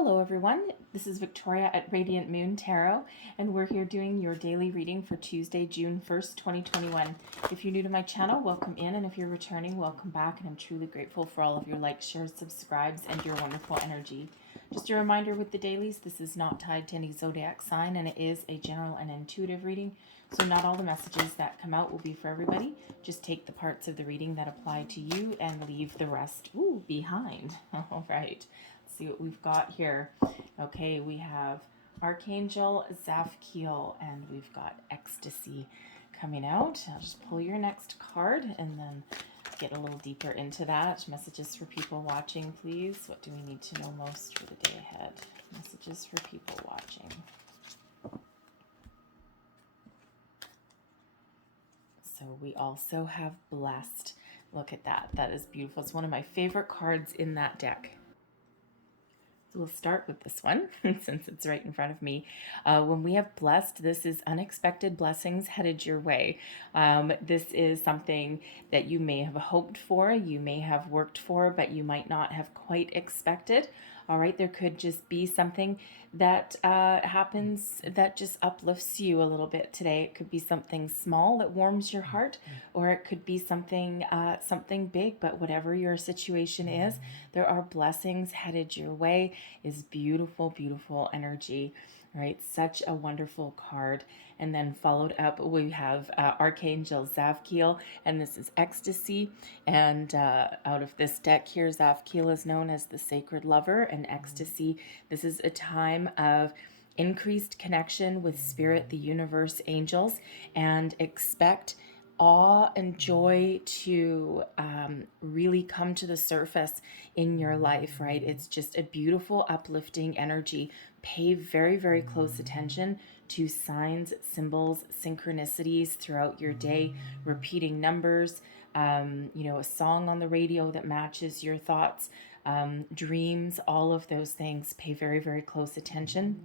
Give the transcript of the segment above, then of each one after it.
Hello everyone, this is Victoria at Radiant Moon Tarot, and we're here doing your daily reading for Tuesday, June 1st, 2021. If you're new to my channel, welcome in, and if you're returning, welcome back, and I'm truly grateful for all of your likes, shares, subscribes, and your wonderful energy. Just a reminder with the dailies, this is not tied to any zodiac sign, and it is a general and intuitive reading, so not all the messages that come out will be for everybody. Just take the parts of the reading that apply to you and leave the rest behind. All right. See what we've got here. Okay, we have Archangel Zafkiel, and we've got Ecstasy coming out. I'll just pull your next card and then get a little deeper into that. Messages for people watching, please. What do we need to know most for the day ahead? Messages for people watching. So we also have Blessed. Look at that. That is beautiful. It's one of my favorite cards in that deck. So we'll start with this one since it's right in front of me. When we have Blessed, this is unexpected blessings headed your way. This is something that you may have hoped for, you may have worked for, but you might not have quite expected. All right, there could just be something that happens that just uplifts you a little bit today. It could be something small that warms your heart, or it could be something big. But whatever your situation is, there are blessings headed your way. Is beautiful, beautiful energy. Right, such a wonderful card. And then followed up, we have Archangel Zafkiel, and this is Ecstasy. And out of this deck here, Zafkiel is known as the Sacred Lover, and Ecstasy, this is a time of increased connection with Spirit, the universe, angels, and expect awe and joy to really come to the surface in your life, right? It's just a beautiful, uplifting energy. Pay very, very close attention to signs, symbols, synchronicities throughout your day, repeating numbers, a song on the radio that matches your thoughts, dreams, all of those things. Pay very, very close attention,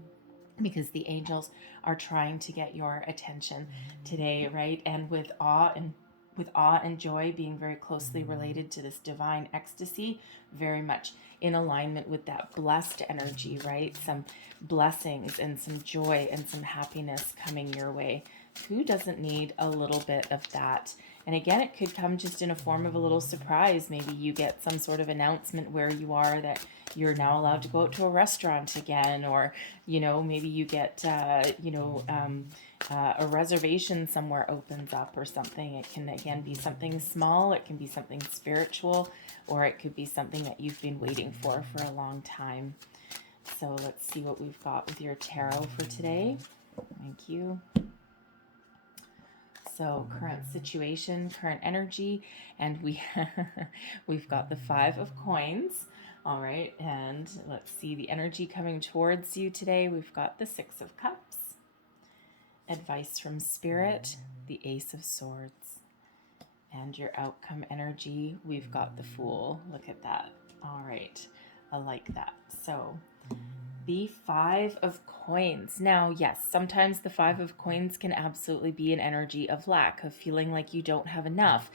because the angels are trying to get your attention today, right? And with awe and joy being very closely related to this divine ecstasy, very much in alignment with that blessed energy, right? Some blessings and some joy and some happiness coming your way. Who doesn't need a little bit of that? And again, it could come just in a form of a little surprise. Maybe you get some sort of announcement where you are that you're now allowed to go out to a restaurant again, or, maybe you get, a reservation somewhere opens up or something. It can, again, be something small. It can be something spiritual, or it could be something that you've been waiting for a long time. So let's see what we've got with your tarot for today. Thank you. So current situation, current energy, and we've got the Five of Coins. All right, and let's see the energy coming towards you today. We've got the Six of Cups, advice from Spirit, the Ace of Swords, and your outcome energy. We've got the Fool. Look at that. All right, I like that. So the Five of Coins. Now, yes, sometimes the Five of Coins can absolutely be an energy of lack, of feeling like you don't have enough.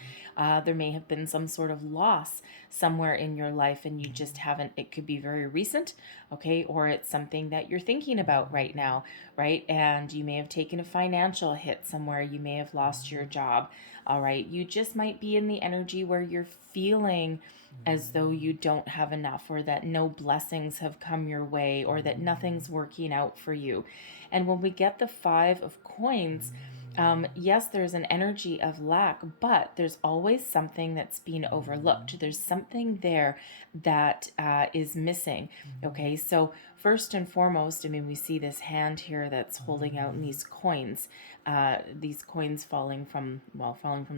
There may have been some sort of loss somewhere in your life and you just haven't. It could be very recent, okay, or it's something that you're thinking about right now, right? And you may have taken a financial hit somewhere. You may have lost your job, all right? You just might be in the energy where you're feeling as though you don't have enough, or that no blessings have come your way, or that nothing's working out for you. And when we get the Five of Coins, yes, there's an energy of lack, but there's always something that's being overlooked. There's something there that is missing. Okay, so first and foremost, we see this hand here that's holding out in these coins falling from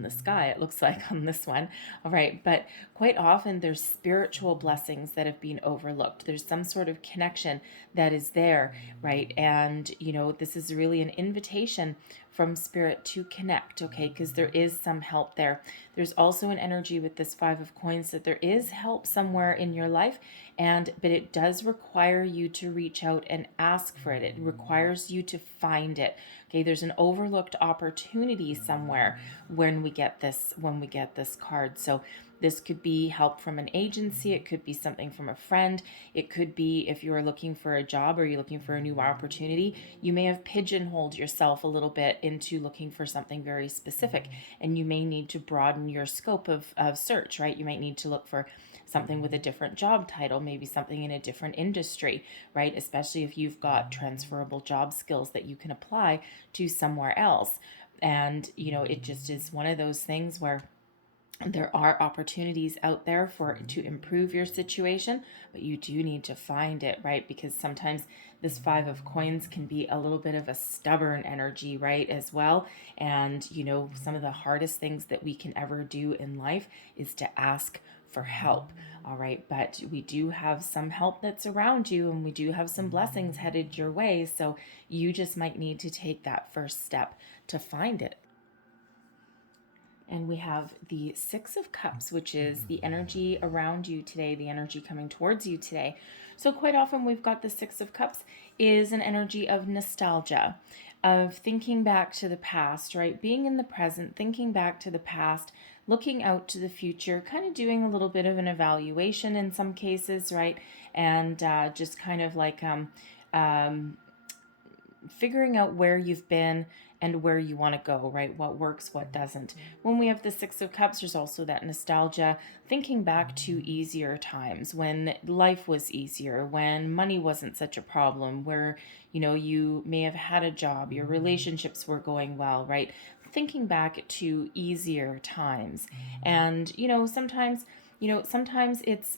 the sky, it looks like on this one. All right, but quite often there's spiritual blessings that have been overlooked. There's some sort of connection that is there, right? And this is really an invitation from Spirit to connect, okay, because there is some help there. There's also an energy with this Five of Coins that there is help somewhere in your life, but it does require you to reach out and ask for it. It requires you to find it. Okay, there's an overlooked opportunity somewhere when we get this card. So This could be help from an agency. It could be something from a friend. It could be if you're looking for a job or you're looking for a new opportunity, you may have pigeonholed yourself a little bit into looking for something very specific, and you may need to broaden your scope of search, right? You might need to look for something with a different job title, maybe something in a different industry, right? Especially if you've got transferable job skills that you can apply to somewhere else. And, it just is one of those things where there are opportunities out there to improve your situation, but you do need to find it, right? Because sometimes this Five of Coins can be a little bit of a stubborn energy, right, as well. And some of the hardest things that we can ever do in life is to ask for help. All right, but we do have some help that's around you, and we do have some blessings headed your way, so you just might need to take that first step to find it. And we have the Six of Cups, which is the energy around you today, the energy coming towards you today. So quite often we've got the Six of Cups is an energy of nostalgia, of thinking back to the past, right? Being in the present, thinking back to the past, looking out to the future, kind of doing a little bit of an evaluation in some cases, right? And just kind of like figuring out where you've been and where you want to go, right? What works, what doesn't. When we have the Six of Cups, there's also that nostalgia, thinking back to easier times when life was easier, when money wasn't such a problem, where, you may have had a job, your relationships were going well, right? Thinking back to easier times. And, sometimes it's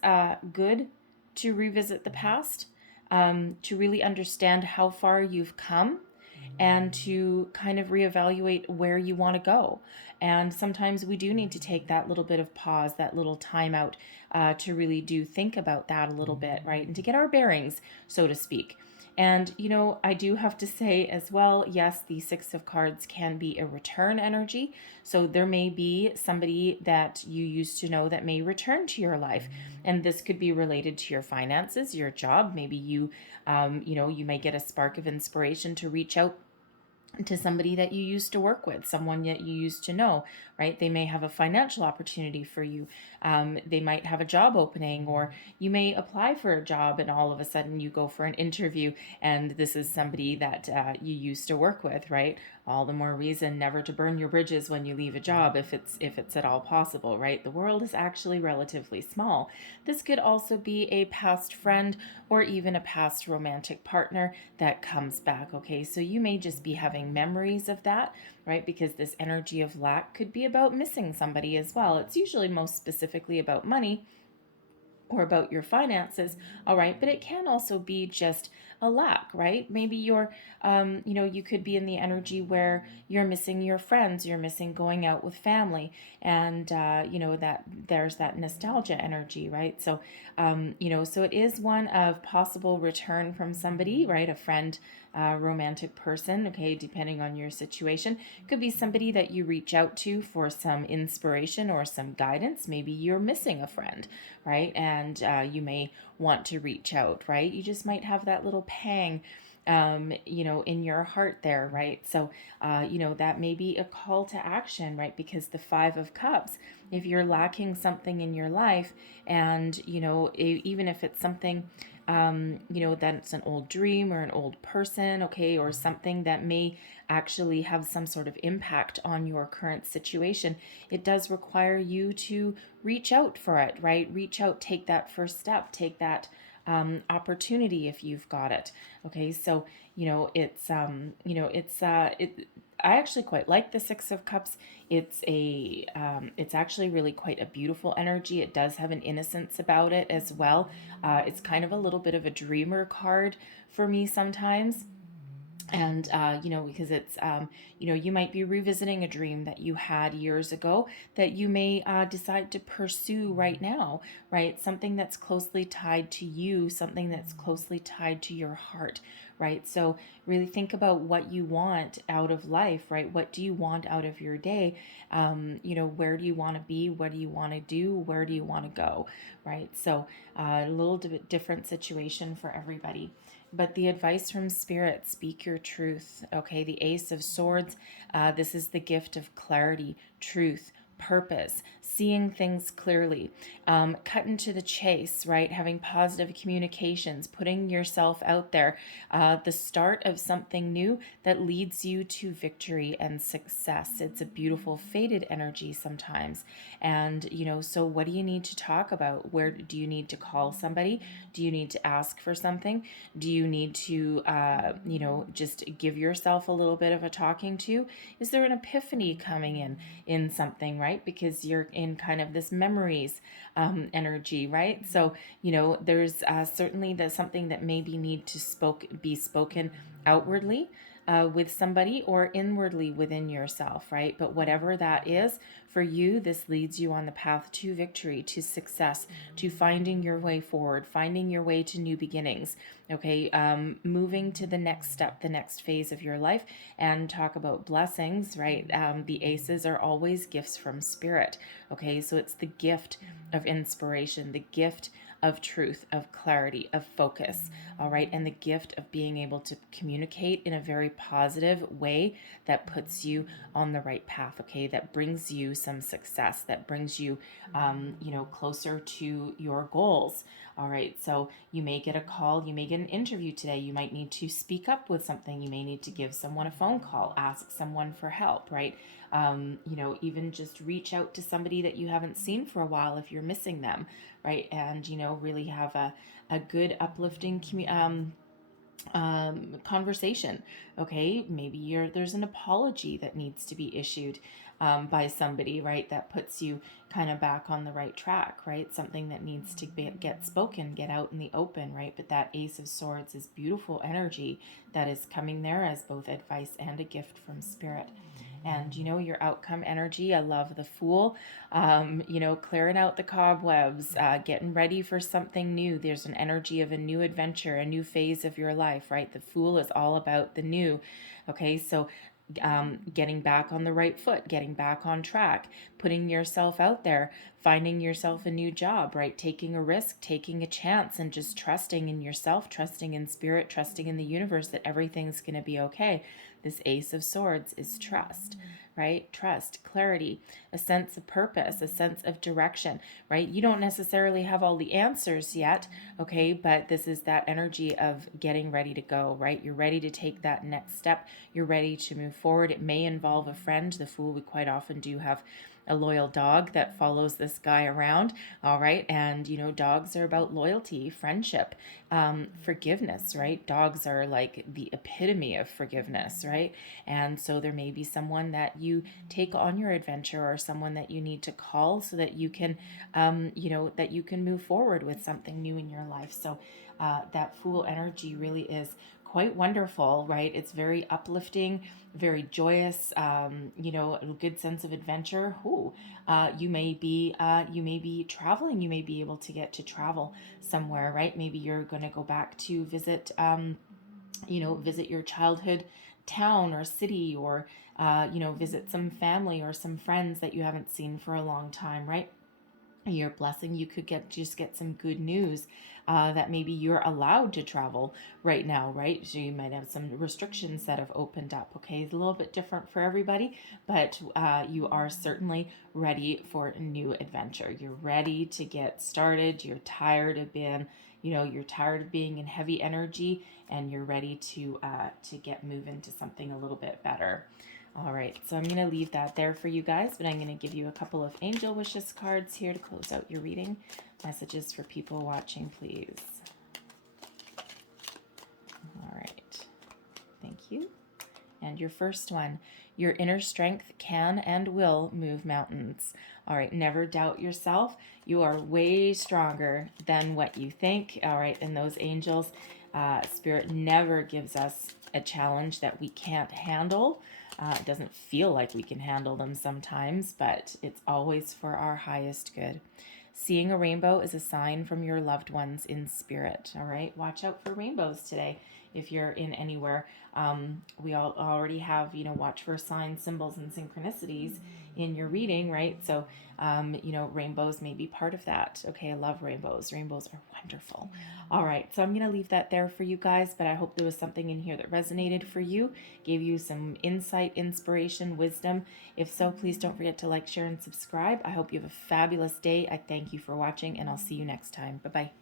good to revisit the past, to really understand how far you've come and to kind of reevaluate where you want to go. And sometimes we do need to take that little bit of pause, that little time out, to really do think about that a little bit, right? And to get our bearings, so to speak. And, I do have to say as well, yes, the Six of Cards can be a return energy. So there may be somebody that you used to know that may return to your life. And this could be related to your finances, your job. Maybe you may get a spark of inspiration to reach out to somebody that you used to work with, someone that you used to know, right? They may have a financial opportunity for you. They might have a job opening, or you may apply for a job and all of a sudden you go for an interview and this is somebody that you used to work with, right? All the more reason never to burn your bridges when you leave a job if it's at all possible, right? The world is actually relatively small. This could also be a past friend or even a past romantic partner that comes back, okay? So you may just be having memories of that, right? Because this energy of lack could be about missing somebody as well. It's usually most specifically about money or about your finances, all right? But it can also be just a lack, right? Maybe you could be in the energy where you're missing your friends, you're missing going out with family, and that there's that nostalgia energy, right? So, so it is one of possible return from somebody, right? A friend, romantic person, okay, depending on your situation. Could be somebody that you reach out to for some inspiration or some guidance. Maybe you're missing a friend, right? And you may want to reach out, right? You just might have that little pang, in your heart there, right? So, that may be a call to action, right? Because the Five of Cups, if you're lacking something in your life, and, even if it's something, that's an old dream or an old person, okay, or something that may actually have some sort of impact on your current situation, it does require you to reach out for it, right? Reach out, take that first step, take that opportunity if you've got it. Okay, so I actually quite like the Six of Cups. It's actually really quite a beautiful energy. It does have an innocence about it as well. It's kind of a little bit of a dreamer card for me sometimes. And, because it's, you might be revisiting a dream that you had years ago that you may decide to pursue right now, right? Something that's closely tied to you, something that's closely tied to your heart, right? So really think about what you want out of life, right? What do you want out of your day? Where do you want to be? What do you want to do? Where do you want to go, right? So a little bit different situation for everybody. But the advice from Spirit, speak your truth. Okay, the Ace of Swords, this is the gift of clarity, truth, purpose, seeing things clearly, cutting to the chase, right? Having positive communications, putting yourself out there, the start of something new that leads you to victory and success. It's a beautiful faded energy sometimes. And, so what do you need to talk about? Where do you need to call somebody? Do you need to ask for something? Do you need to, just give yourself a little bit of a talking to? Is there an epiphany coming in something, right? Because you're in kind of this memories energy, right? So, there's certainly there's something that maybe need to be spoken outwardly with somebody or inwardly within yourself, right? But whatever that is, for you, this leads you on the path to victory, to success, to finding your way forward, finding your way to new beginnings, okay? Moving to the next step, the next phase of your life, and talk about blessings, right? The aces are always gifts from spirit, okay? So it's the gift of inspiration, the gift of truth, of clarity, of focus, all right? And the gift of being able to communicate in a very positive way that puts you on the right path, okay? That brings you some success, that brings you, closer to your goals, all right? So you may get a call, you may get an interview today, you might need to speak up with something, you may need to give someone a phone call, ask someone for help, right? Even just reach out to somebody that you haven't seen for a while if you're missing them, right? And, really have a good uplifting conversation. Okay, maybe there's an apology that needs to be issued by somebody, right? That puts you kind of back on the right track, right? Something that needs to get spoken, get out in the open, right? But that Ace of Swords is beautiful energy that is coming there as both advice and a gift from spirit. And, your outcome energy, I love the Fool, clearing out the cobwebs, getting ready for something new. There's an energy of a new adventure, a new phase of your life, right? The Fool is all about the new. Okay, so getting back on the right foot, getting back on track, putting yourself out there, finding yourself a new job, right? Taking a risk, taking a chance, and just trusting in yourself, trusting in spirit, trusting in the universe that everything's going to be okay. This Ace of Swords is trust, right? Trust, clarity, a sense of purpose, a sense of direction, right? You don't necessarily have all the answers yet, okay? But this is that energy of getting ready to go, right? You're ready to take that next step. You're ready to move forward. It may involve a friend. The Fool, we quite often do have a loyal dog that follows this guy around, all right? And, dogs are about loyalty, friendship, forgiveness, right? Dogs are like the epitome of forgiveness, right? And so there may be someone that you take on your adventure or someone that you need to call so that you can, that you can move forward with something new in your life. So that Fool energy really is quite wonderful, right? It's very uplifting, very joyous, a good sense of adventure. You may be traveling. You may be able to get to travel somewhere, right? Maybe you're going to go back to visit, visit your childhood town or city, or, visit some family or some friends that you haven't seen for a long time, right? Your blessing, you could get some good news that maybe you're allowed to travel right now, right? So you might have some restrictions that have opened up. Okay, it's a little bit different for everybody, but you are certainly ready for a new adventure. You're ready to get started. You're tired of being in heavy energy, and you're ready to get moving to something a little bit better. All right, so I'm going to leave that there for you guys, but I'm going to give you a couple of angel wishes cards here to close out your reading. Messages for people watching, please. All right, thank you. And your first one, your inner strength can and will move mountains. All right, never doubt yourself. You are way stronger than what you think. All right, and those angels, Spirit never gives us a challenge that we can't handle. It doesn't feel like we can handle them sometimes, but it's always for our highest good. Seeing a rainbow is a sign from your loved ones in spirit. All right, watch out for rainbows today. If you're in anywhere, we all already have, watch for signs, symbols, and synchronicities in your reading, right? So, rainbows may be part of that. Okay, I love rainbows. Rainbows are wonderful. All right, so I'm going to leave that there for you guys, but I hope there was something in here that resonated for you, gave you some insight, inspiration, wisdom. If so, please don't forget to like, share, and subscribe. I hope you have a fabulous day. I thank you for watching, and I'll see you next time. Bye-bye.